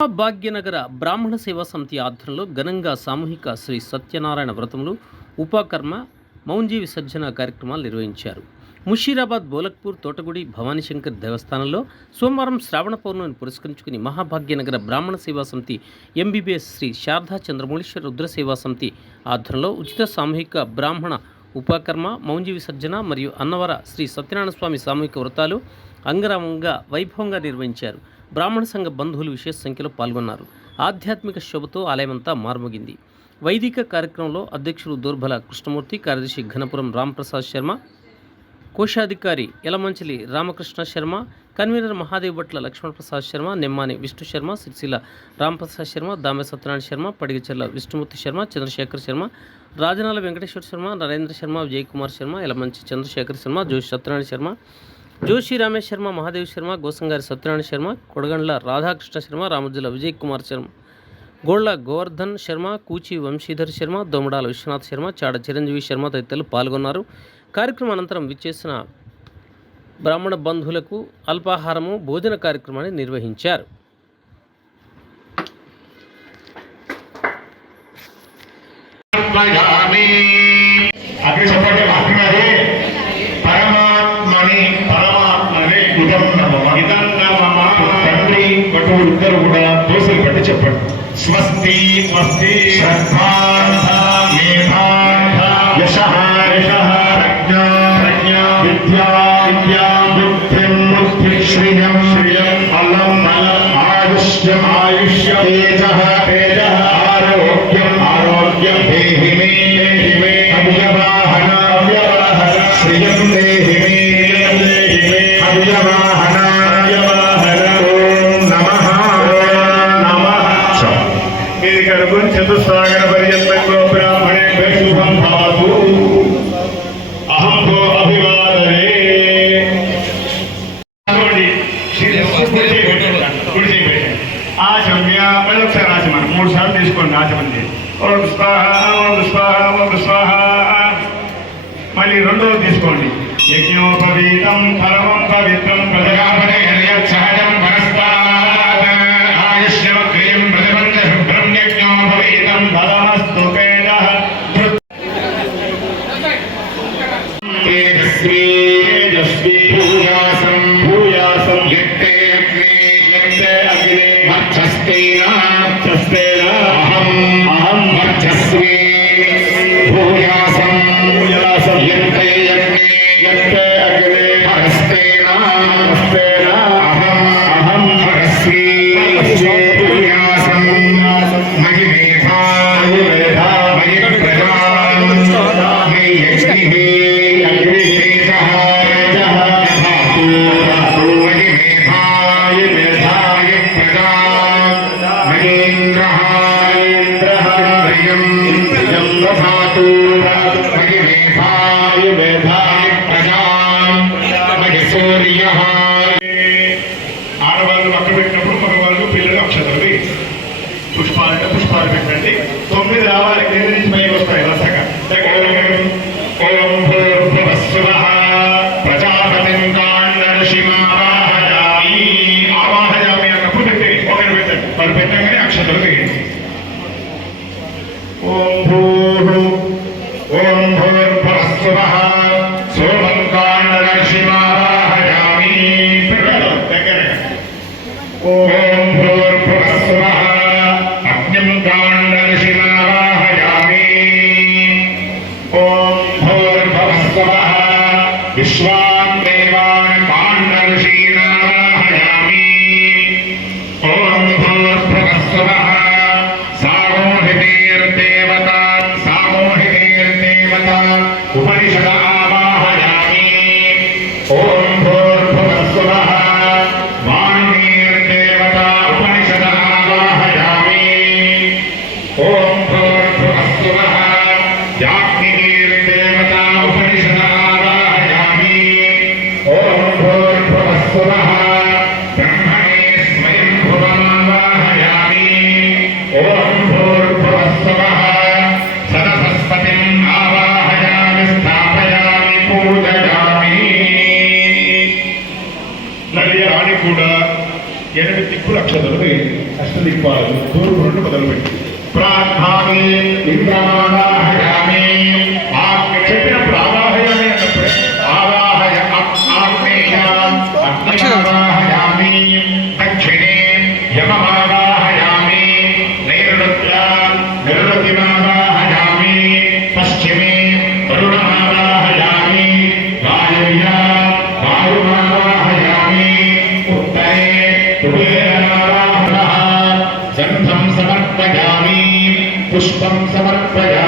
భాగ్యనగర బ్రాహ్మణ సేవా సమితి ఆధ్వర్యంలో ఘనంగా సామూహిక శ్రీ సత్యనారాయణ వ్రతములు, ఉపాకర్మ, మౌంజీ విసర్జన కార్యక్రమాలు నిర్వహించారు. ముషీరాబాద్, బోలక్పూర్, తోటగుడి, భవానీశంకర్ దేవస్థానంలో సోమవారం శ్రావణ పౌర్ణమిని పురస్కరించుకుని మహాభాగ్యనగర బ్రాహ్మణ సేవా సమితి ఎంబీబీఎస్ శ్రీ శారదా చంద్రమౌళీశ్వర రుద్ర సేవా సమితి ఆధ్వర్యంలో ఉచిత సామూహిక బ్రాహ్మణ ఉపాకర్మ, మౌంజీ విసర్జన మరియు అన్నవర శ్రీ సత్యనారాయణ స్వామి సామూహిక వ్రతాలు అంగరంగ వైభవంగా నిర్వహించారు. బ్రాహ్మణ సంఘ బంధువులు విశేష సంఖ్యలో పాల్గొన్నారు. ఆధ్యాత్మిక శోభతో ఆలయమంతా మార్మోగింది. వైదిక కార్యక్రమంలో అధ్యక్షులు దూర్బల కృష్ణమూర్తి, కార్యదర్శి ఘనపురం రామప్రసాద్ శర్మ, కోశాధికారి యలమంచిలి రామకృష్ణ శర్మ, కన్వీనర్ మహాదేవ్ భట్ల లక్ష్మణప్రసాద్ శర్మ, నెమ్మాని విష్ణు శర్మ, సిరిసిల్ల రామప్రసాద్ శర్మ, దామె సత్యనారాయణ శర్మ, పడిగచెర్ల విష్ణుమూర్తి శర్మ, చంద్రశేఖర్ శర్మ, రాజనాల వెంకటేశ్వర శర్మ, నరేంద్ర శర్మ, విజయకుమార్ శర్మ, యలమంచి చంద్రశేఖర్ శర్మ, జోషి సత్యనారాయణ శర్మ, జోషి రమేష్ శర్మ, మహాదేవ్ శర్మ, గోసంగారి సత్యనారాయణ శర్మ, కొడగండ్ల రాధాకృష్ణ శర్మ, రామజుల విజయ్ కుమార్ శర్మ, గోళ్ల గోవర్ధన్ శర్మ, కూచి వంశీధర్ శర్మ, దోమడాల విశ్వనాథ్ శర్మ, చాడ చిరంజీవి శర్మ తదితరులు పాల్గొన్నారు. కార్యక్రమం అనంతరం విచ్చేసిన బ్రాహ్మణ బంధువులకు అల్పాహారము, భోజన కార్యక్రమాన్ని నిర్వహించారు. ఇద్దరు కూడా దోశలు పట్టి చెప్పండి. స్వస్తి స్వస్తి శ్రద్ధార్థ మేధార్థ యశః యశః ప్రజ్ఞా ప్రజ్ఞా విద్యా విద్యా బుద్ధిం బుద్ధి శ్రియం శ్రియం బలం బలం ఆయుష్యం ఆయుష్యం తేజః తేజః ఆరోగ్యం ఆరోగ్యం దేహి మే దేహి మే అవ్యవాహన అవ్యవాహన శ్రియం దేహి మే దేహి మే అవ్యవాహన చతుస్సాగర పర్యంతో బ్రాహ్మణే శుభం భవతు. అహం భో అభివాదనే. ఆచమ్య ఒకసారి ఆచమన 3 సార్లు తీసుకోండి. ఆచమని ఓం స్వాహ ఓం స్వాహ ఓం స్వాహ. మళ్ళీ రెండోది తీసుకోండి. యజ్ఞోపవీతం పరమం పవిత్రం ప్రజాపనే సహజం వనస్పతాత్ ఆయుష్యవక్రియం ప్రతిబంధ శుభ్రం యజ్ఞోపవీతం ఫలమస్తు వేదః తేజస్వీ తేజస్వీ భూయాసం భూయాసం యత్తే అగ్నే యత్తే అగ్నే వర్చస్తేన వర్చస్తేన అహం అహం వర్చస్వీ భూయాసం భూయాసం యత్తే అగ్నే యత్తే అగ్నే హస్తేన హస్తేన అహం అహం హరస్వీ భూయాసం మహిమేధా మహిమేధా మయి ప్రజా మై యజ్ఞిః అగ్ని తేజః తేజః ధాతు ధాతు మహిమేధాయ మేధాయ ప్రజా మహేంద్రః ఇంద్రః ఇంద్రియం ఇంద్రియం ధాతు మహిమేధాయ మేధాయ ప్రజా మహి సూర్యః. ఆడవాళ్ళు అక్కడ పెట్టినప్పుడు మగవాళ్ళు పిల్లలు అక్షతలు పుష్పాలంటే పుష్పాలు పెట్టండి. 9 రావాలి, కింద నుంచి పైకి వస్తాయి వరుసగా. ఓం భూర్భువస్సువః ప్రజాపతిం కాండర్షిమావాహయామి. ఆవాహయామి అన్నప్పుడు పెట్టండి, ఒకరు పెట్టండి. వారు పెట్టగానే అక్షతలు వేయండి. ఓం భూర్భువస్సువః సోమం కాండర్షిమావాహయామి. దగ్గరగా ఓం భూర్భువస్సువః అగ్నిం కాండర్షిమావాహయామి. ఓం భూర్భువస్సువః విశ్వాన్ దేవాన్ కాండర్షీనావాహయామి. ఓం భూర్భువస్సువః సామోహితేర్దేవతాన్ సామోహితేర్దేవతాన్ ఉపనిషద ఆవాహయామి. ఓం భూర్భువస్సువః వాణీర్దేవతా ఉపనిషద ఆవాహయామి. ఓం భూర్భువస్సువః యాజ్ఞిర్దేవతా ఉపనిషద ఆవాహయామి. ఓం భూర్భువస్సువః బ్రహ్మణే స్వయం భువమావాహయామి. ఓం భూర్భువస్సువః సదసస్పతిం ఆవాహయామి స్థాపయామి పూజయామి. నల్లి రాణి కూడా 8 దిక్కులు అక్షతలు వేయండి. దక్షిణ దిక్పాలు తూర్పు నుండి మొదలుపెట్టి ప్రాణామి ఇంద్రమాదాహయామి చెప్పినప్పుడు ఆవాహయామి అన్నప్పుడు ఆవాహయ ఆగ్నేయ అగ్నిమావాహయామి దక్షిణే యమమావాహయామి నైరుత్య నిరుతిమావాహయామి పశ్చిమే వరుణమావాహయామి వాయువ్య వాయుమావాహయామి ఉత్తరే కుబేరమావాహనః గంధం సమర్పయామి పుష్పం సమర్పయామి